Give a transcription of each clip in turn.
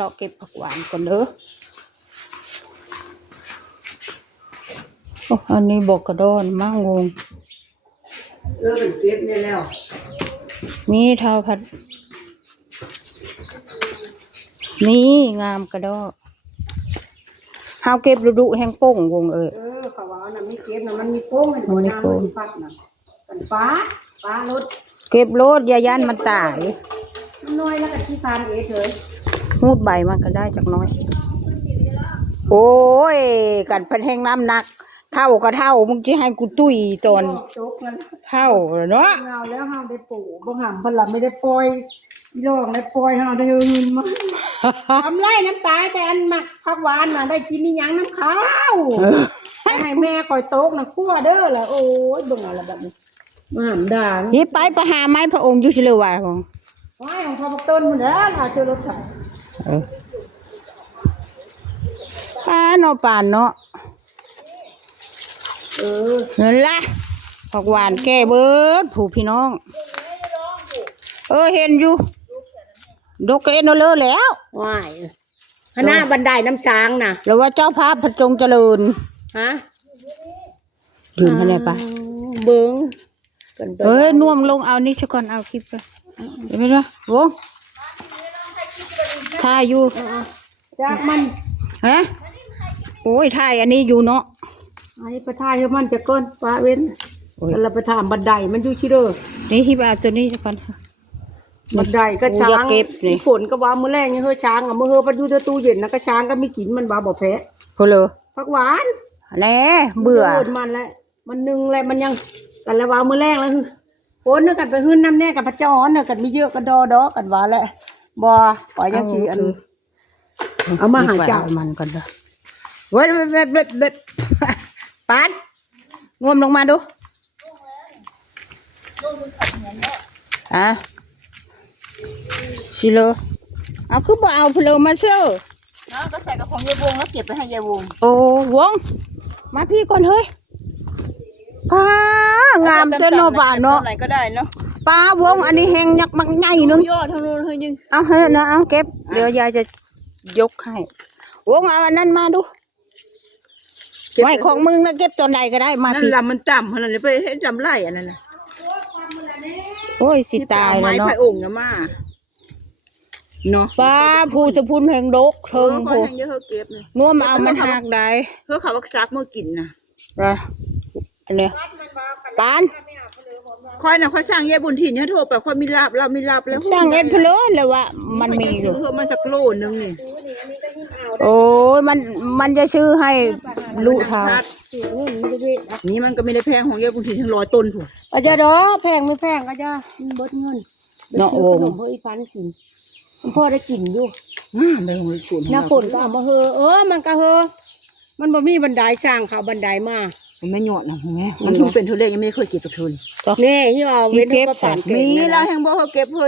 เราเก็บผักหวานก่อนเด้ออันนี้บอกกระดอนมากงงเป็นเก็บได้แล้วมีเท่าพัดนี่งามกระดอเฮาเก็บดุแห้งโป่งวงเขาว่าน่ะไม่เก็บน่ะมันมีโป้งมันบ่น้ำมันฟัดน่ะกันฟ้ารถเก็บรถยายันมันตายน้อยแล้วก็ที่ทานเถอะหูดใบมันก็ได้จากน้อยโอ้ยกันพันแห้งน้ำหนักเท่าก็เท่ามึงจะให้กูตุ้ยตอนเท่าเนาะเงาแล้วเฮาได้ปลูกบ่หำเพิ่นล่ะไม่ได้ปล่อยลองได้ปล่อยเฮาได้เงินมาทำไรน้ำตายแต่อันมักผักหวานน่ะได้กินนี่ยังน้ำข้าวให้แม่คอยโต๊กน่ะคั่วเด้อล่ะโอ้ยเบิ่งเอาละบัดนี้มาหำด่านี่ไปประหาไม้พระองค์อยู่เฉลิมวายของไม้ของพ่อบักต้นพุ่นเด้อถ้าเชื่อรถไถป้าเนาะป่านเนาะเงินละผักหวานแก้เบิดผู้พี่น้องเห็นอยู่ดกเอ็นเอาเลยแล้วว้ายคณะบันไดน้ำช้างน่ะแล้วว่าเจ้าภาพพระจงเจริญฮะยืนให้ไหนปะเบิ้งน่วมลงเอานี่ซะก่อนเอาคลิปไปเห็นไหมล่ะวงถ่ายอยู่จากมันฮะโอ้ยถ่ายอันนี้อยู่เนาะไอ้ประทายให้มันจะก้นปลาเว้นแล้วเราไปถามบันไดมันอยู่ชิเด้อนี่ฮิบเอาตัวนี้ซะก่อนบันไดก็ช้างฝนก็ว่ามื้อแรกนี่เฮ้ยช้างอ่ะมื้อเฮ้ยไปดูในตู้เย็นนะก็ช้างก็ไม่กินมันว่าบ่แพ้พอเลยผักหวานแน่เบื่อมันแหละมันนึงแหละมันยังกันแล้วว่ามื้อแรกแล้วฝนนึกกันไปหื้นน้ำแน่กับพระเจ้าอ๋อนึกกันมีเยอะกันดอกันว่าแหละบ่ปล่อยยังสิอันเอามาหาเจ้ามันก่อนเด้อเว้ยปานงมลงมาดูชิโลเอาคือบ่เอาเพลมาเชื่อก็ใส่กระพงยายวงแล้วเก็บไปให้ยายวงโอ้วงมาพี่ก่อนเฮ้ยงามเจ้าโนบานเนาะไหนก็ได้เนาะป้าวงอันนี้แหงยักษ์มักใหญ่นึงยอดเท่านู้นเฮ้ยยังเอาให้นะเอาเก็บเดี๋ยวยายจะยกให้วงเอาอันนั้นมาดูไม่ของมึงนะเก็บตอนใดก็ได้มาพี่นั่นลำมันต่ำขนาดนี้ไปให้ลำไร่อันนั้นนะโอ้ยสิตายแล้วเนาะไม้ไผ่องค์นะมาเนาะป้าผู้จะพูนแหงดกเทิงผู้เยอะเก็บเลยน่วมเอามันหักได้เพื่อเขาวักซักเมื่อกินนะอันเนี้ยปานค่อยนะค่อยสร้างแย่บุญถิ่นเนี่ยโทรไปค่อยมีลาบเรามีลาบแล้วสร้างเอ็นเพลอแล้วว่ามันมีอยู่เพื่อมันสักโลนึงนี่โอ้ยมันจะซื้อให้ลูกทานี่มันก็ไม่ได้แพงของแย่บุญถิ่นถึง100 ต้นถูกอาจจะดอแพงไม่แพงอาจจะเบิดเงินเนาะโอ้เฮ้ยฟันกินพ่อได้กินอยู่ได้ของฝนหน้าฝนก็เอามามันก็มันบ่มีบันไดสร้างเขาบันไดมามันไม่หยอดนะไงมันถูกเป็นทุเรศยังไม่เคยเก็บกับทุนนี่ที่เราเว้นก็ปานมีแล้วแห่งบ่เขาเก็บเพื่อ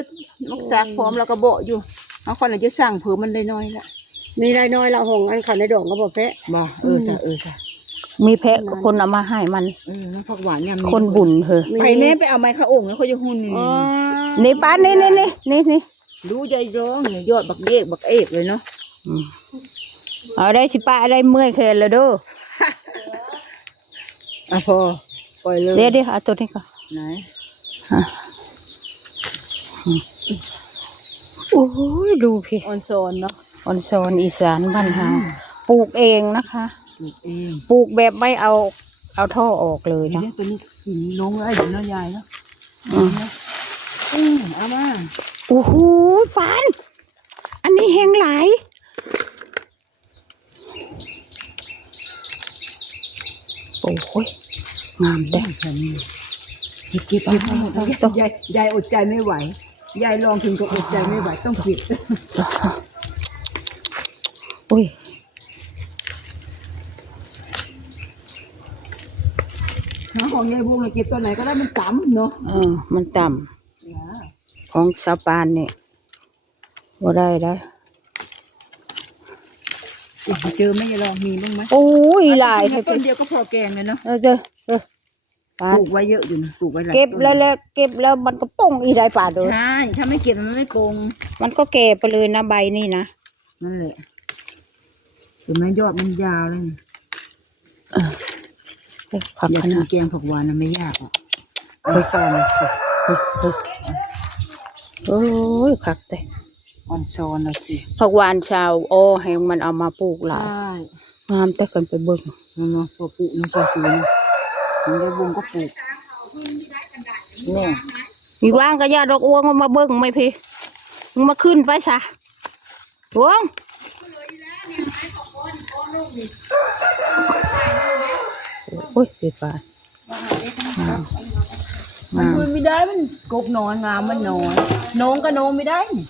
มักซักพร้อมแล้วก็เบาอยู่เอาคนไหนจะสั่งเผื่อมันได้น้อยละมีได้น้อยละหงอันขันในดอกก็บอกแพะบ่จ้ะมีแพะคนเอามาให้มันน้ำผักหวานเนี่ยคนบุญเหรอไปแม่ไปเอาไม้ข้าองค์แล้วเขาจะหุ่นนี่ป้านี่ดูใจร้องยอดบักเอกบักเอกเลยเนาะเอาได้สิป้าได้เมื่อยแค่เลยเด้อพอปล่อยเลยเดี๋ยวเอาตัวนี้ก่อนไหนโอ้ยดูพี่ออนโซนเนาะออนโซนอีสานบ้านเฮาปลูกเองนะคะปลูกเองปลูกแบบไม่เอาท่อออกเลยนะตัวนี้กินน้องไอ้เดี๋ยวน้อยายเนาะเอามาโอ้โหฟานอันนี้แห้งหลายโอ้ยงามแดงเก็บยายอดใจไม่ไหวยายลองถึงกับอดใจไม่ไหวต้องเก็บอุ้ยของยายบุ้งเก็บตัวไหนก็ได้มันต่ำเนาะมันต่ำของชาวปานเนี่ยว่าได้เจอไม่ยายลองมีบ้างไหมโอ้ยหลายต้นเดียวก็พอแกงเลยเนาะเจอปลูกไว้เยอะอยู่นะปลูกไว้หลายเก็บแล้วมันก็ป่งอีได้ป่าด้วยใช่ถ้าไม่เก็บมันไม่ป่งมันก็แก่ไปเลยนะใบนี่นะ นั่นแหละเห็นไหมยอดมันยาวเลยนี่ ผัก อยาก ข กิ นาด นแกงผักหวานนะไม่ยากอ่ะไปซอนสิ โอ้ยผักแต่ ออนซอนเลยสิ ผักหวานชาวโอ้ให้มันเอามาปลูกหลาย ใช่ งามแต่กันไปเบิ่ง น้องๆพอปลูกน้องพอซื้อมันได้บุงก็ปลูกเนี่ย มีว่างก็ย่าดอกอ้วงมาเบิ่งไหมพี่มึงมาขึ้นไปซะหวงโอ้ยพี่ฟ้า มันคุยไม่ได้มันกบน้อยงามมันน้อยโนงก็โนงไม่ได้นี่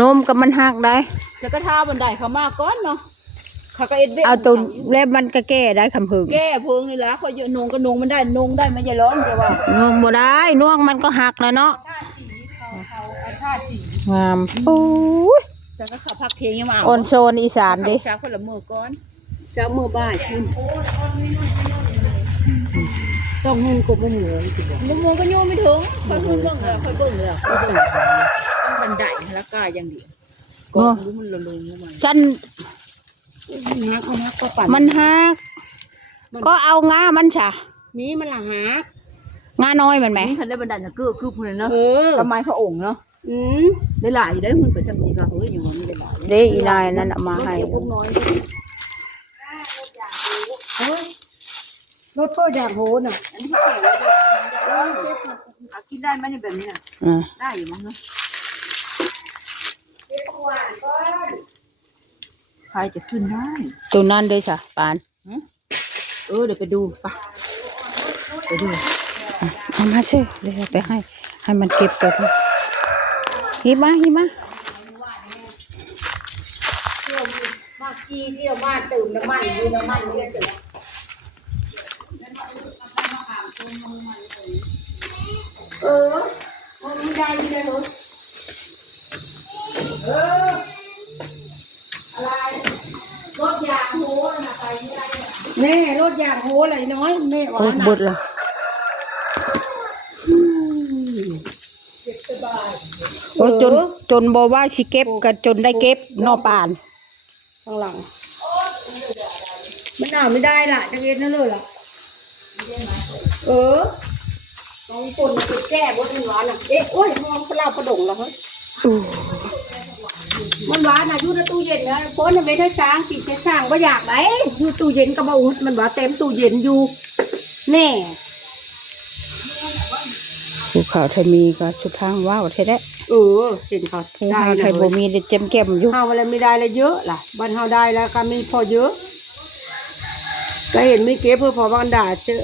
นมกับมันหักได้ จะกระทาบันไดเขามาก้อนเนาะเขาก็เอ็ดเด็ เอาตัวแล้วมันก็แก้ได้คำพึง แก้เพิงนี่แหละเขาเยอะโนงก็โนงมันได้โนงได้มันจะร้อนแต่ว่าน มบ่ได้น่วงมันก็หักแล้วเนาะ ท่าสี งามโอ้ย จะก็ขับพักเพลงยังมา ออนโซนอีสานดิ เช้าคนละมือก้อนเช้ามือบ่ายคุณต้องหุ่นกบหมูหมูก็โยไม่ถึงค่อยขึ้นเบิ่งเลยค่อยเบิ่งเลยต้องบันไดแล้วกายอย่างเดียวก็รู้มันละลงมัน ฉัน ฮักมันฮักก็ปั่น มันหักก็เอางามันฉะ มีมันละฮัก งาน้อยมันไหม นี่คันได้บันไดน่ะคือพูดเลยเนาะทำไมพระองค์เนาะได้หลายได้หุ่นไปจำจีก็เฮ้ยอย่างว่าไม่ได้หลาย เด้อีนายนั่นเอามาให้ รถพวกน้อยรถก็อยากโหน่ะอันนี้เขาแก่แล้วกินได้ไหมในแบบนี้น่ะ อ่า ได้อยู่มั้งเนาะใครจะขึ้นได้ ตัวนั้นด้วยฉะปาน เดี๋ยวไปดูไปดู เอามาเชื่อเดี๋ยวไปให้มันเก็บก่อนหิมะ มากี้เที่ยวบ้านตื่นน้ำมันดูน้ำมันไม่ได้ตื่นมันไม่ได้ไม่ได้เลยอะไรรถยางโหนะไปไม่ได้แม่รถยางโหอะไรน้อยแม่หวา โอ้ น เบิดเลย เจ็บสบาย โอ้จนบอกว่าสิเก็บก็จนได้เก็บนอปาน ข้างหลังมันหนาวไม่ได้ล่ะจะเย็นนั่นเลยล่ะน้องคนติดแก้บนหวานอ่ะโอ้ยมองเล่าประดงแล้วเฮ้ยมันหวานอ่ะอยู่ในตู้เย็นนะคนน่ะไม่ได้ช้างกินช้างก็อยากไหนอยู่ตู้เย็นก็บ่อุดมันหวานเต็มตู้เย็นอยู่แน่ ภูเขาไทยมีก็ชุดทางว้าวไทยได้ เห็นเขา ภูเขาไทยบ่มีได้เจ็มแก้มอยู่ เฮาอะไรไม่ได้แล้วเยอะล่ะบ้านเฮาได้แล้วก็มีพอเยอะก็เห็นไม่เก็บเพื่อพอบ้านด่าเจอ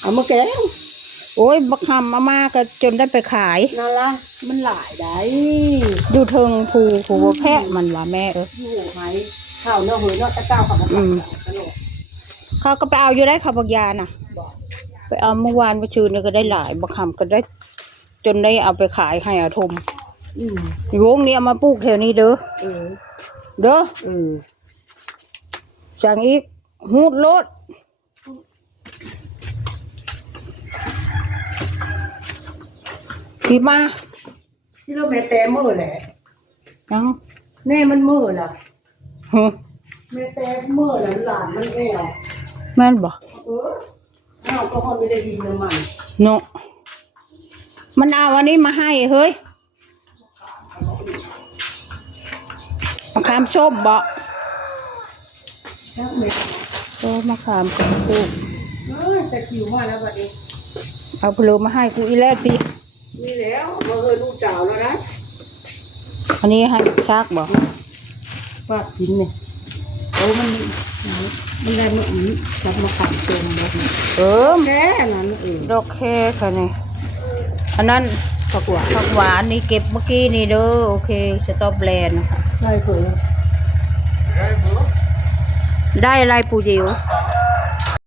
เอามาแกง โอ้ยบักหำมาก็จนได้ไปขาย นั่นละมันหลายได้ อยู่เทิงภูบ่แพะมันว่าแม่อยู่ไหข้าวเนื้อหอยเนื้อตะเก้ากับมันตลก เขาก็ไปเอาอยู่ได้เขาบักยาน่ะ ไปเอาเมื่อวานไปชื่อนี่ก็ได้หลายบักหำก็ได้ จนได้เอาไปขายให้อาทมวงนี้เอามาปลูกแถวนี้เด้อเด้อจังอีกหูดรถพี่มา ที่เราแม่แต่มือแหละ ยัง แน่มันมือล่ะ ฮะ แม่แต่มือแล้วหลานมันแอว แม่นบ่ เราก็คนไม่ได้ดินน้ำมัน เนาะมันเอาอันนี้มาให้เฮ้ยมะขามส้มบ่ แล้วแม่ โอ้มะขามกับปลูก แต่คิวมาแล้วบัดนี้ เอาเพลมาให้กูอีแล้วจิ นี่แล้วมาลูกสาวแล้วนะ อันนี้ให้ชักบ่ ฝากกินเนี่ยมันได้มาจับมาขายตรงแล้ว แค่นั้นดอกแค่ค่ะนี่อันนั้นผักหวานนี่เก็บเมื่อกี้นี่เด้อโอเคสต็อปแลนด์นะคะ ได้เผื่อ ได้อะไรปูจิ๋ว ไ